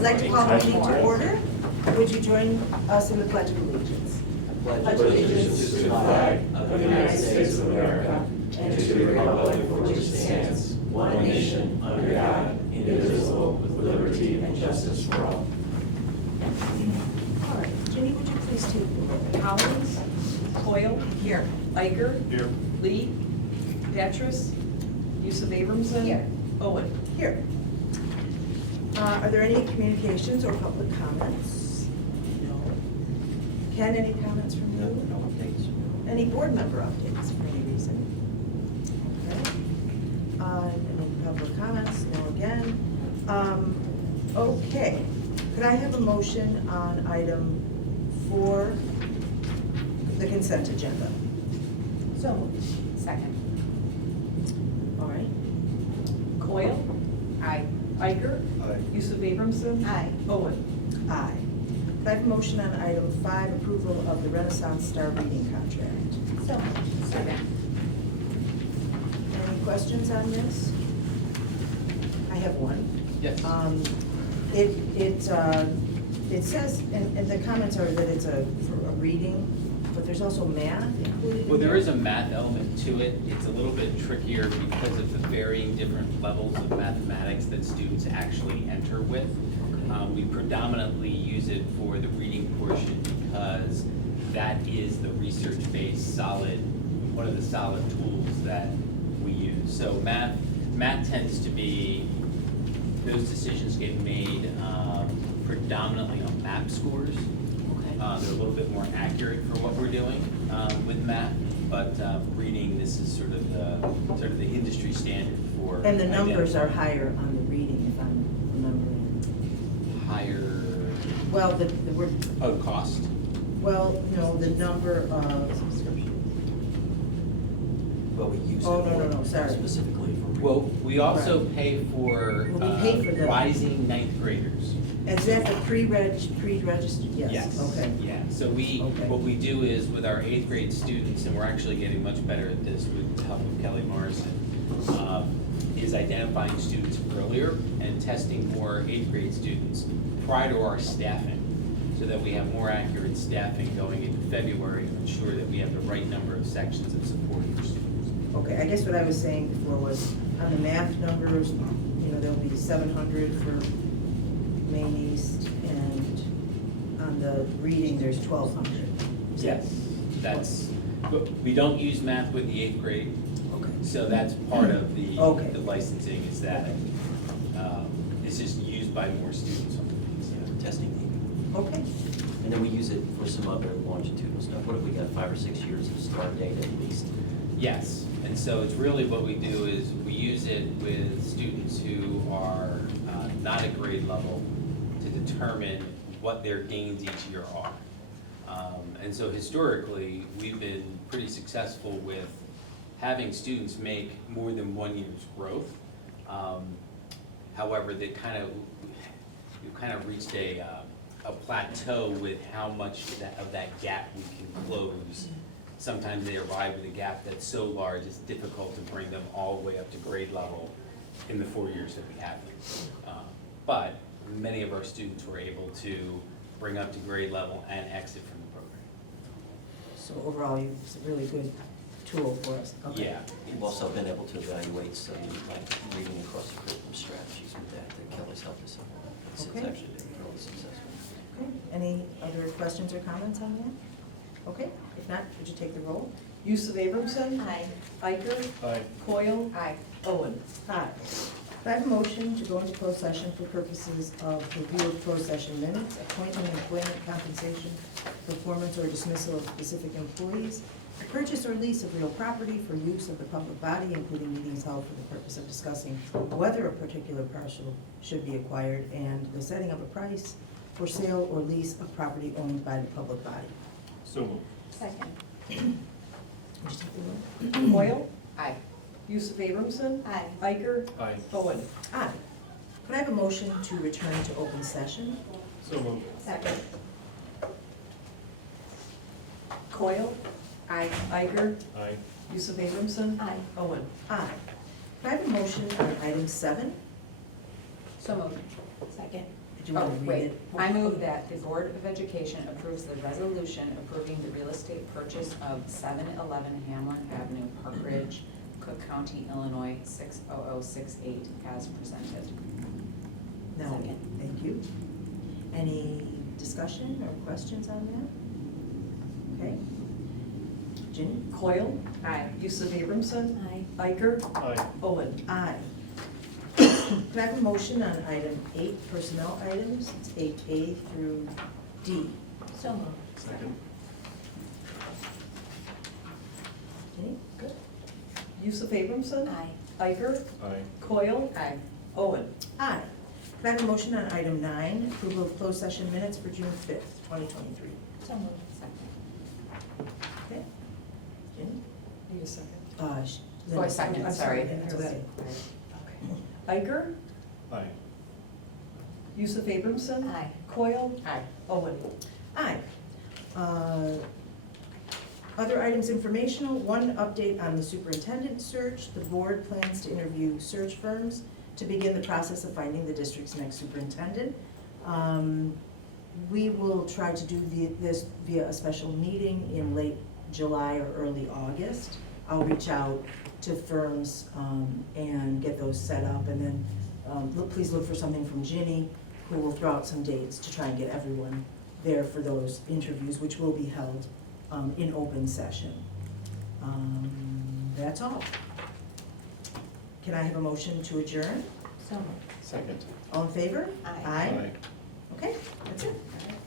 I'd like to call the meeting to order. Would you join us in the Pledge of Allegiance? Pledge allegiance to the flag of the United States of America and to the republic for which it stands, one nation, under God, indivisible, with liberty and justice for all. All right, Jenny, would you please take the roll? Collins, Coyle. Here. Iker. Here. Lee. Petrus. Yusuf Abramson. Here. Owen. Here. Are there any communications or public comments? No. Ken, any comments from you? No updates. Any board member updates for any reason? Okay. Any public comments? No again. Okay. Could I have a motion on item 4, the consent agenda? So moved. Second. All right. Coyle. Aye. Iker. Aye. Yusuf Abramson. Aye. Owen. Aye. Could I have a motion on item 5, approval of the Renaissance Star reading contract? So moved. Second. Any questions on this? I have one. Yes. It says, and the comments are that it's for a reading, but there's also math included in Well, there here? is a math element to it. It's a little bit trickier because of the varying different levels of mathematics that students actually enter with. We predominantly use it for the reading portion because that is the research-based one of the solid tools that we use. So math tends to be, those decisions get made predominantly on MAP scores. They're a little bit more accurate for what we're doing with math, but reading, this is sort of the industry standard for. And the numbers are identifying higher on the reading, if I'm remembering. higher. Well, the word, Oh, cost. well, no, the number of, Well, we use it Oh, no, sorry. specifically for. Well, we also pay for Well, we pay for the- rising ninth graders. is that the pre-registered? Yes. Okay. Yeah, so Okay. what we do is with our 8th grade students, and we're actually getting much better at this with the help of Kelly Morrison, is identifying students earlier and testing more 8th grade students prior to our staffing, so that we have more accurate staffing going into February to ensure that we have the right number of sections of support for students. Okay, I guess what I was saying before was, on the math numbers, there'll be 700 for Maine East, and on the reading, there's 1,200. Yes, but we don't use math with the 8th grade, Okay. so that's part of the Okay. the licensing is that it's just used by more students on these. Testing need. Okay. And then we use it for some other longitudinal stuff. What if we got 5 or 6 years of start data at least? Yes, and so it's really what we do is we use it with students who are not at grade level to determine what their gains each year are. And so historically, we've been pretty successful with having students make more than 1 year's growth. However, we've kind of reached a plateau with how much of that gap we can close. Sometimes they arrive at a gap that's so large, it's difficult to bring them all the way up to grade level in the 4 years that we have them. But many of our students were able to bring up to grade level and exit from the program. So overall, it's a really good tool for us. Okay. Yeah. We've also been able to evaluate some reading across the curriculum strategies with that Kelly's helped us on. It's Okay. actually been really successful. Okay. Any other questions or comments on that? Okay, if not, would you take the roll? Yusuf Abramson. Aye. Iker. Aye. Coyle. Aye. Owen. Aye. Do I have a motion to go into closed session for purposes of review of closed session minutes, appointment, employment, compensation, performance, or dismissal of specific employees, the purchase or lease of real property for use of the public body, including meetings held for the purpose of discussing whether a particular parcel should be acquired, and the setting of a price for sale or lease of property owned by the public body? So moved. Second. Would you take the roll? Coyle. Aye. Yusuf Abramson. Aye. Iker. Aye. Owen. Aye. Could I have a motion to return to open session? So moved. Second. Coyle. Aye. Iker. Aye. Yusuf Abramson. Aye. Owen. Aye. Could I have a motion on item 7? So moved. Second. Did you want to read Wait, it? I move that the Board of Education approves the resolution approving the real estate purchase of 711 Hamlin Avenue, Park Ridge, Cook County, Illinois, 60068 as presented. No, Second. thank you. Any discussion or questions on that? Okay. Ginny? Coyle, Aye. Yusuf Abramson, Aye. Iker, Aye. Owen. Aye. Could I have a motion on item 8, personnel items? It's 8A through D. So moved. Second. Ginny? Good. Yusuf Abramson, Aye. Iker, Aye. Coyle, Aye. Owen. Aye. Could I have a motion on item 9, approval of closed session minutes for June 5th, 2023? So moved. Second. Okay. Ginny? Need a second. Oh, a second, I'm sorry. sorry. That's okay. Iker, Aye. Yusuf Abramson, Aye. Coyle, Aye. Owen. Aye. Other items informational, one update on the superintendent search. The board plans to interview search firms to begin the process of finding the district's next superintendent. We will try to do this via a special meeting in late July or early August. I'll reach out to firms and get those set up, and then please look for something from Ginny, who will throw out some dates to try and get everyone there for those interviews, which will be held in open session. That's all. Can I have a motion to adjourn? So moved. Second. All in favor? Aye. Aye. Okay, that's it.